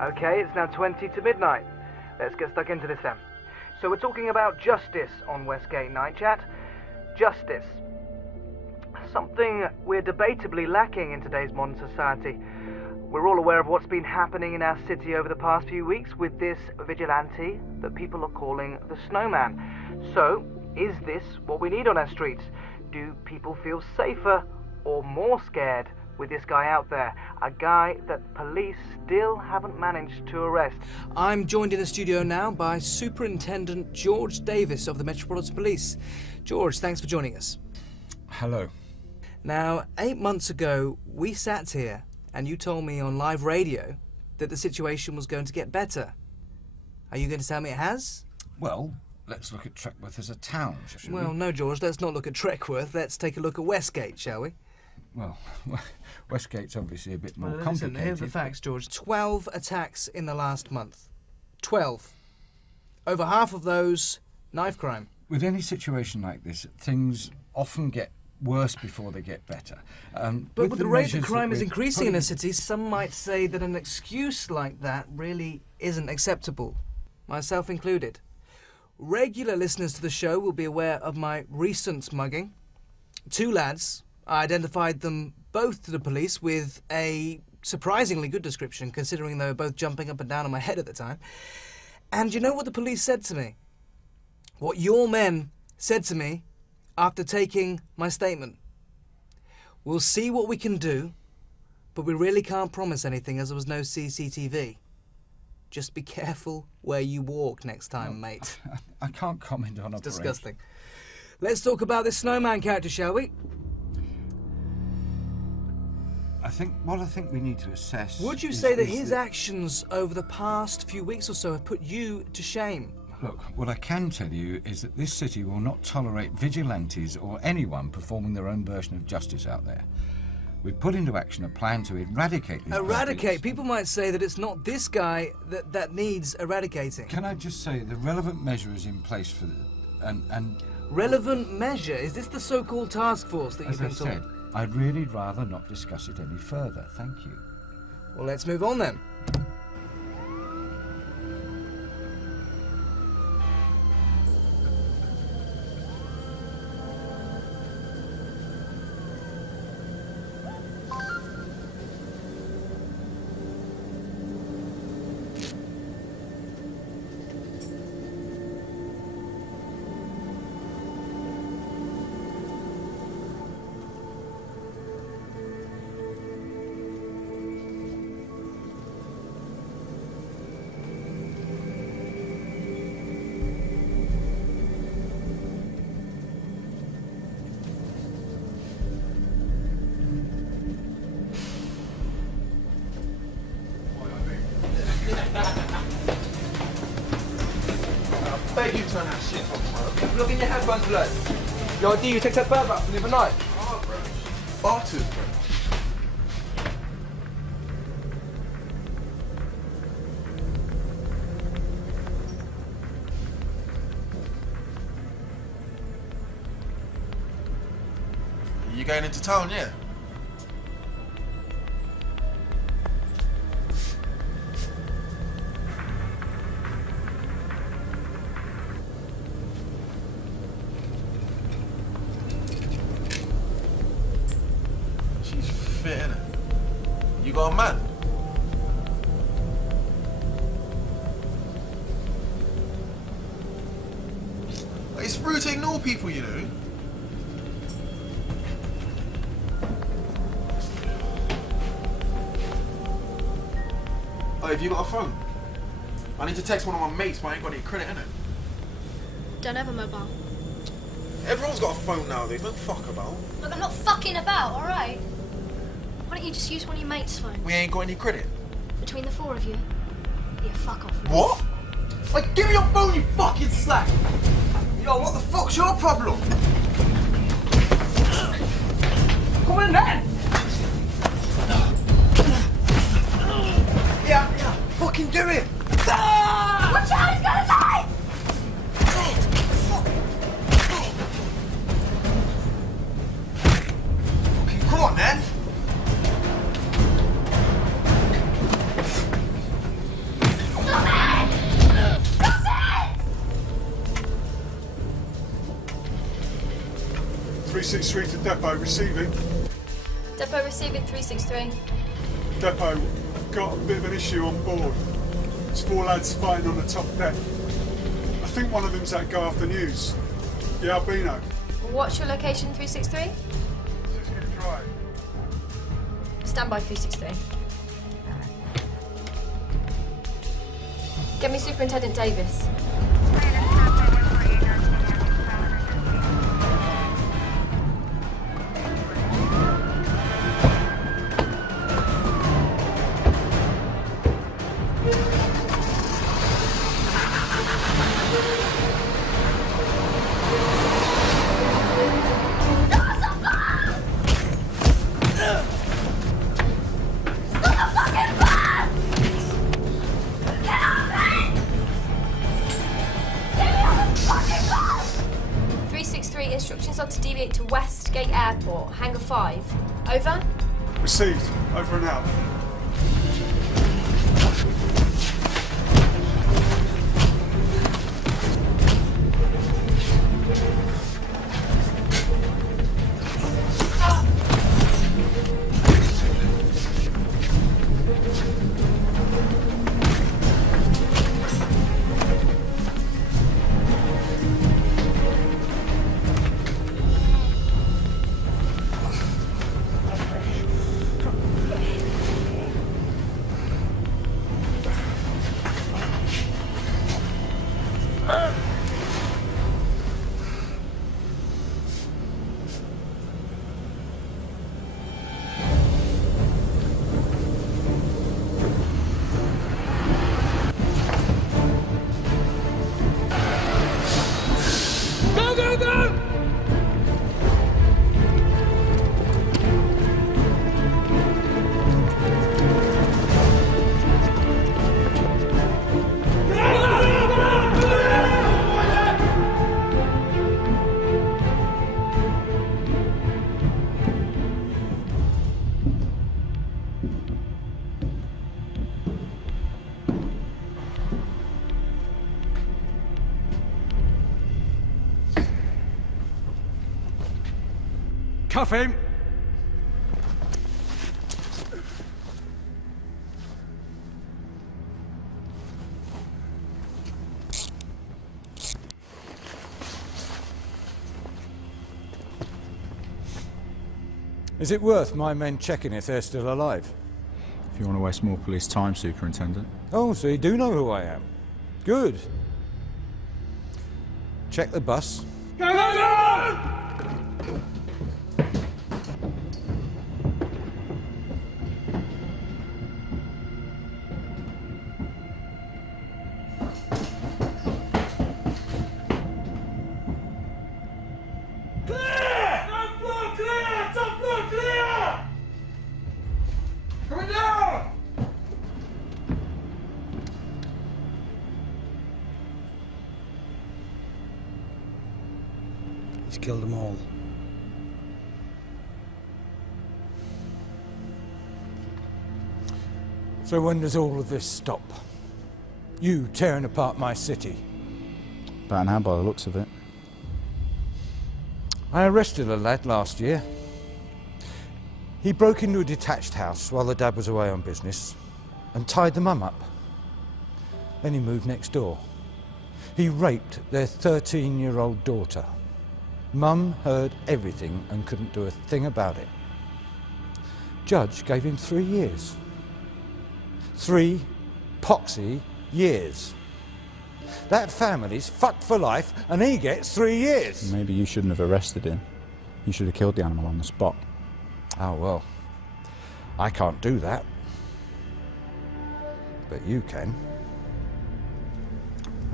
Okay, it's now 20 to midnight. Let's get stuck into this then. So we're talking about justice on Westgate Night Chat. Justice. Something we're debatably lacking in today's modern society. We're all aware of what's been happening in our city over the past few weeks with this vigilante that people are calling the Snowman. So, is this what we need on our streets? Do people feel safer or more scared with this guy out there? A guy that police still haven't managed to arrest. I'm joined in the studio now by Superintendent George Davis of the Metropolitan Police. George, thanks for joining us. Hello. Now, 8 months ago, we sat here and you told me on live radio that the situation was going to get better. Are you going to tell me it has? Well, let's look at Treckworth as a town, shall we? Well, no, George, let's not look at Treckworth. Let's take a look at Westgate, shall we? Well, Westgate's obviously a bit more Listen, complicated. here are the facts, George. 12 attacks in the last month. 12. Over half of those, knife crime. With any situation like this, things often get worse before they get better. But with the rate of crime is increasing in a city, some might say that an excuse like that really isn't acceptable, myself included. Regular listeners to the show will be aware of my recent mugging. 2 lads, I identified them both to the police with a surprisingly good description, considering they were both jumping up and down on my head at the time. And you know what the police said to me? What your men said to me after taking my statement. We'll see what we can do, but we really can't promise anything as there was no CCTV. Just be careful where you walk next time, mate. I can't comment on It's disgusting. Let's talk about this Snowman character, shall we? I think we need to assess... Would you say that his actions over the past few weeks or so have put you to shame? Look, what I can tell you is that this city will not tolerate vigilantes or anyone performing their own version of justice out there. We've put into action a plan to eradicate these Eradicate? People might say that it's not this guy that needs eradicating. Can I just say the relevant measure is in place for and relevant measure? Is this the so-called task force that you've been told? As I said, I'd really rather not discuss it any further. Thank you. Well, let's move on then. I beg you turn that shit off, bro. Plug in your headphones, blood. Yo, D, you take that bird back from the other night. Oh, bro. Barters, bro. You going into town, yeah? She's fit, innit? You got a man? Like, it's rude to ignore people, you know? Oh, have you got a phone? I need to text one of my mates, but I ain't got any credit, innit? Don't have a mobile. Everyone's got a phone nowadays, don't fuck about. Look, I'm not fucking about, alright? Why don't you just use one of your mates' phones? We ain't got any credit. Between the 4 of you? Yeah, fuck off. Mate. What? Like, give me your phone, you fucking slack! Yo, what the fuck's your problem? Come on, then! Yeah, fucking do it! Ah! Watch out, he's gonna die! Okay, come on, then! 363 to depot, receiving. Depot receiving 363. Depot, I've got a bit of an issue on board. There's 4 lads fighting on the top deck. I think one of them's that guy off the news. The albino. What's your location, 363? Just gonna drive. Stand by 363. Get me Superintendent Davis. Instructions are to deviate to Westgate Airport, Hangar 5. Over? Received. Over and out. Cuff him! Is it worth my men checking if they're still alive? If you want to waste more police time, Superintendent. Oh, so you do know who I am. Good. Check the bus. Go, go, go! He's killed them all. So when does all of this stop? You tearing apart my city. About an hour by the looks of it. I arrested a lad last year. He broke into a detached house while the dad was away on business and tied the mum up. Then he moved next door. He raped their 13-year-old daughter. Mum heard everything and couldn't do a thing about it. Judge gave him 3 years. 3 poxy years. That family's fucked for life and he gets 3 years. Maybe you shouldn't have arrested him. You should have killed the animal on the spot. Oh well, I can't do that. But you can.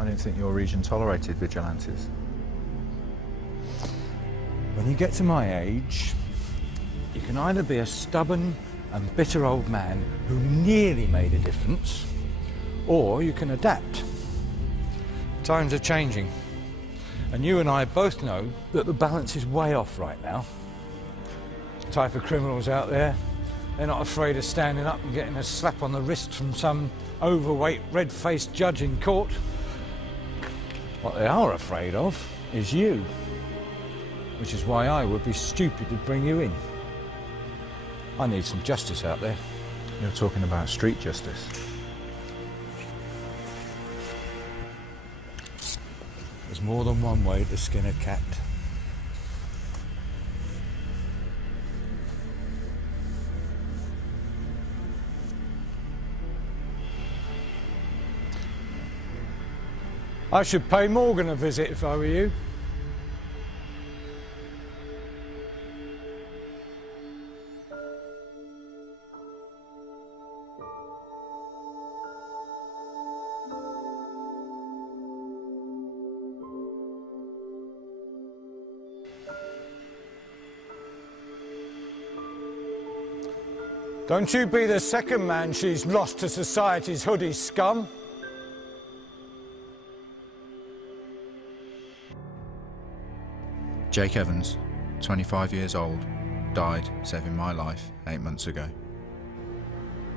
I didn't think your region tolerated vigilantes. When you get to my age, you can either be a stubborn and bitter old man who nearly made a difference, or you can adapt. Times are changing, and you and I both know that the balance is way off right now. The type of criminals out there, they're not afraid of standing up and getting a slap on the wrist from some overweight, red-faced judge in court. What they are afraid of is you. which is why I would be stupid to bring you in. I need some justice out there. You're talking about street justice. There's more than one way to skin a cat. I should pay Morgan a visit if I were you. Don't you be the second man she's lost to society's hoodie scum. Jake Evans, 25 years old, died saving my life 8 months ago.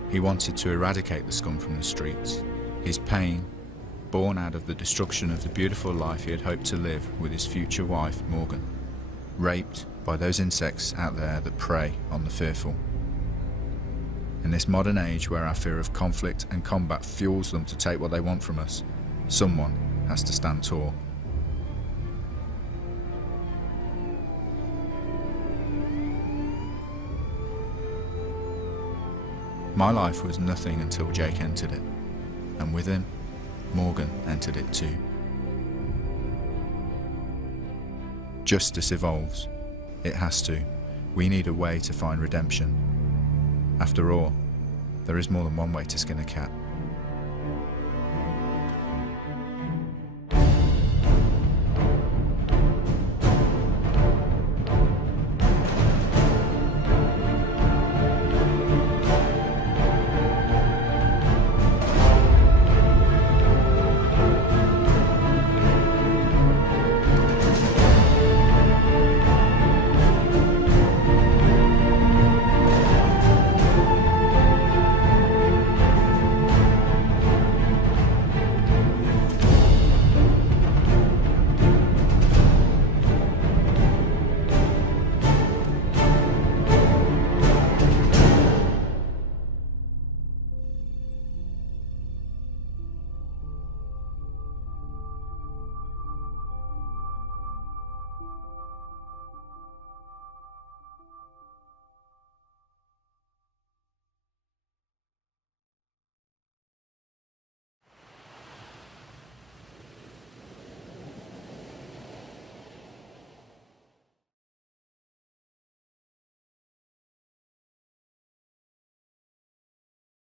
He wanted to eradicate the scum from the streets. His pain, born out of the destruction of the beautiful life he had hoped to live with his future wife, Morgan, raped by those insects out there that prey on the fearful. In this modern age where our fear of conflict and combat fuels them to take what they want from us, someone has to stand tall. My life was nothing until Jake entered it, and with him, Morgan entered it too. Justice evolves. It has to. We need a way to find redemption. After all, there is more than one way to skin a cat.